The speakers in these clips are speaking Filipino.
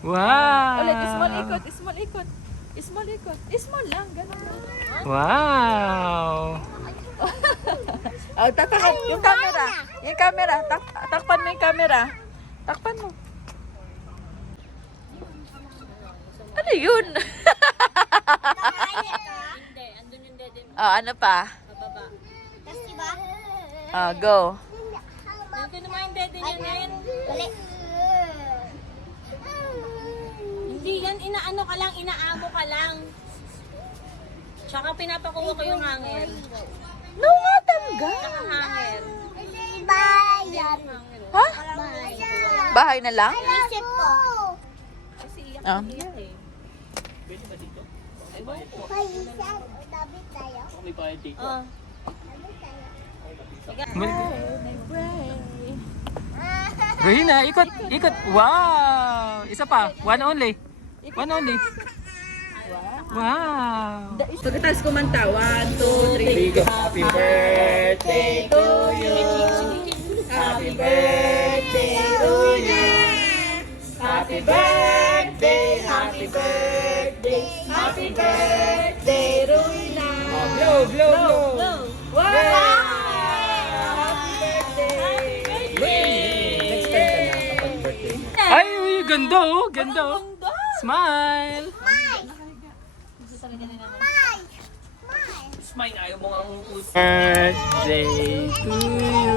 Wow! Ulit, small ikot, small ikot. Small ikot. Small lang, ganun lang. Wow! Oh, takpan yung camera. Yung camera. Takpan mo yung camera. Takpan mo. Ano yun? Hindi, andun yung dede mo. Oh, ano pa? Bababa. Tapos diba? Oh, go. Nandun naman yung dede niya na yan. Hindi yan, inaano ka lang, inaamo ka lang. Tsaka pinapakuha ko yung hangin. No nga tangga. Tsaka hangin. Bayan. Ha? Bayan. Bahay na lang? Isip ko. Kasi iyak Ah. na iyak eh. Paisan. Dabi tayo. Oh. Rahina, ikot! Ikot! Wow! Isa pa. One only. One only. Wow! Pagkatapos kumanta, 1, 2, 3. Happy birthday to you! Happy birthday to you. Happy birthday! Happy birthday! Happy birthday, Ruina. Blow, blow, blow! Wow! Ay, uy, ganda oh! Ganda oh! Smile! Smile, ayaw mo ang birthday to you!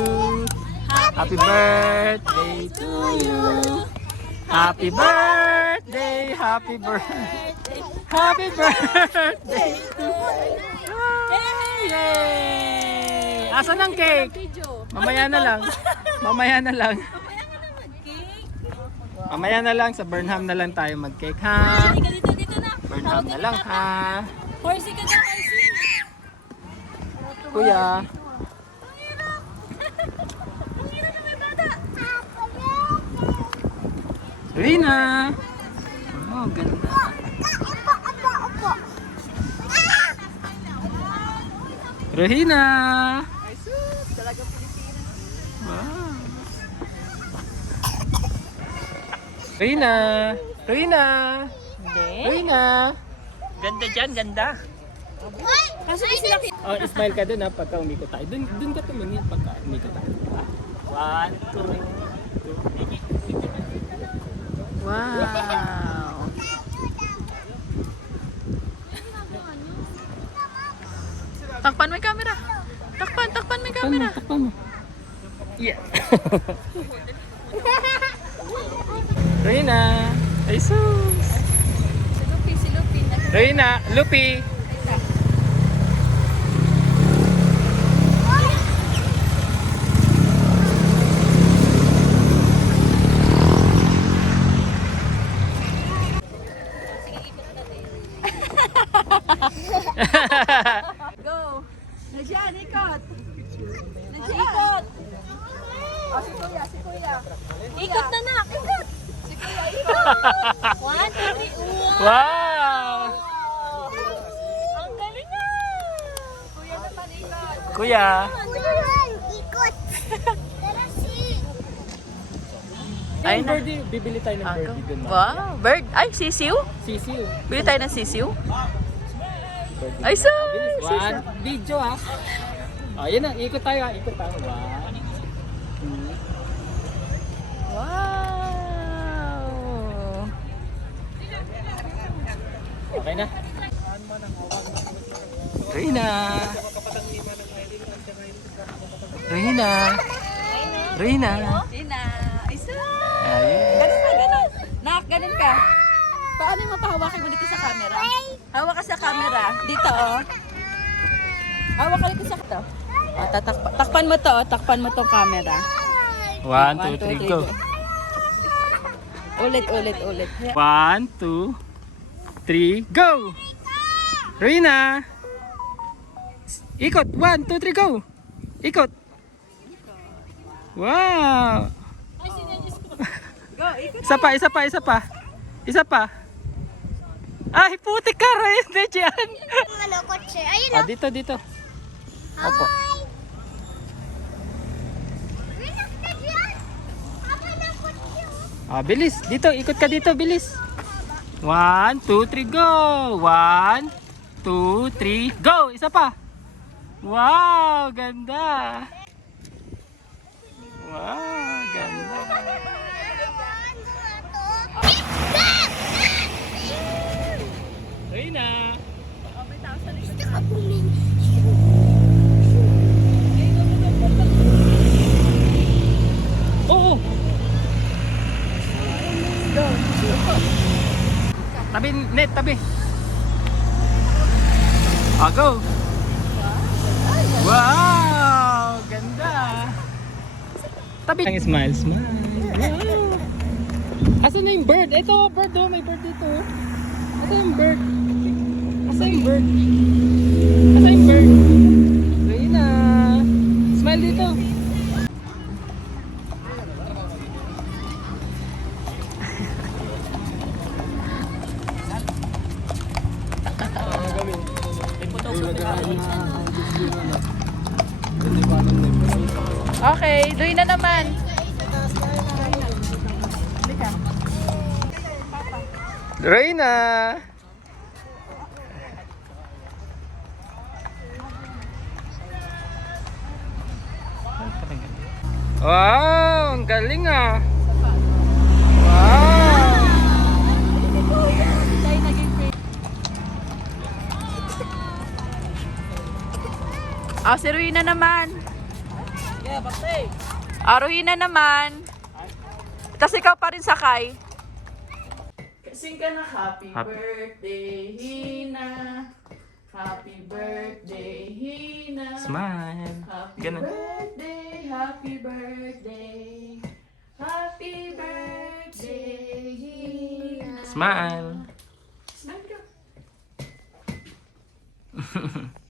Happy birthday to you! Happy birthday! Happy birthday! Happy birthday to you! Yay! Asan ang cake? Mamaya na lang. Mamaya na lang. Mamaya na lang. Sa Burnham na lang tayo mag-cake, ha? Halika dito, dito na. Burnham na lang, ha? Horsey ka na, horsey. Kuya. Rina! Oh, ganda. Rahina! Wow. Rina! Rina! Rina! Ganda dyan, ganda. Kaso di sila. Oh, smile ka dun ha, pagka umikot tayo. Dun ka tumingin pagka umikot tayo. 1, 2, Wow! Takpan mo yung camera. Takpan mo yung camera. Takpan mo. Yeah. Rina! Ay sus! Si Lupi. Rina! Lupi! Go! Nandiyan, ikot. Nandiyan. Ikot. Oh, si kuya. Ikot na na, ikot. Si kuya, ikot. 1, 2, 3. Wow! Ang galing na. Kuya naman, ikot. Kuya! Ikot. Tara si. Ay, birdie. Bibili tayo ng birdie dun. Wow, bird. Ay, sisiw? Sisiw. Bili tayo ng sisiw? Birdie. Ay, so. One, video ha. Oh, yun na. Ikot tayo ha. Ikot tayo. 1, 2. Wow. Okay na. Rina! Rina! Rina! Ina. Ay, so. Ayun. Ganun ka, ganun. Nak, ganun ka. Paano yung mapahawakin mo dito sa camera? Hawak ka sa camera. Dito, oh. Hawak ka dito sa ito. Oh, takpan mo to, oh. Takpan mo tong camera. 1, 2, 3, go. Ulit. 1, 2, 3, go! Rina! Ikot! 1, 2, 3, go! Ikot! Wow! Go, ikot. Isa pa. Ay, putik ka rin! Hindi dyan! Ano, kotse. Ayun Ah, dito. Opo. Rinak na dyan. Ako na kotse. Bilis. Dito, ikot ka dito, bilis. 1, 2, 3, go! 1, 2, 3, go! Isa pa. Wow, ganda. Wow, ganda. Reyna. Oo. Tabi, net, tabi. Go. Wow, ganda. Tabi. Ang smile, smile. Wow. Asan na yung bird? Ito, bird oh, may bird dito. Asan yung bird? Asan yung bird? Asan yung bird? Reyna. Smile dito. Okay, doon na naman. Reyna. Wow, ang galing ah. Wow. Si Ruina naman. Ruina naman. Tapos ikaw pa rin sakay. Sing ka na happy birthday, Hina. Happy birthday, Hina. Smile. Happy Ganun. birthday, happy birthday. Happy birthday, Hina. Smile. Smile ka.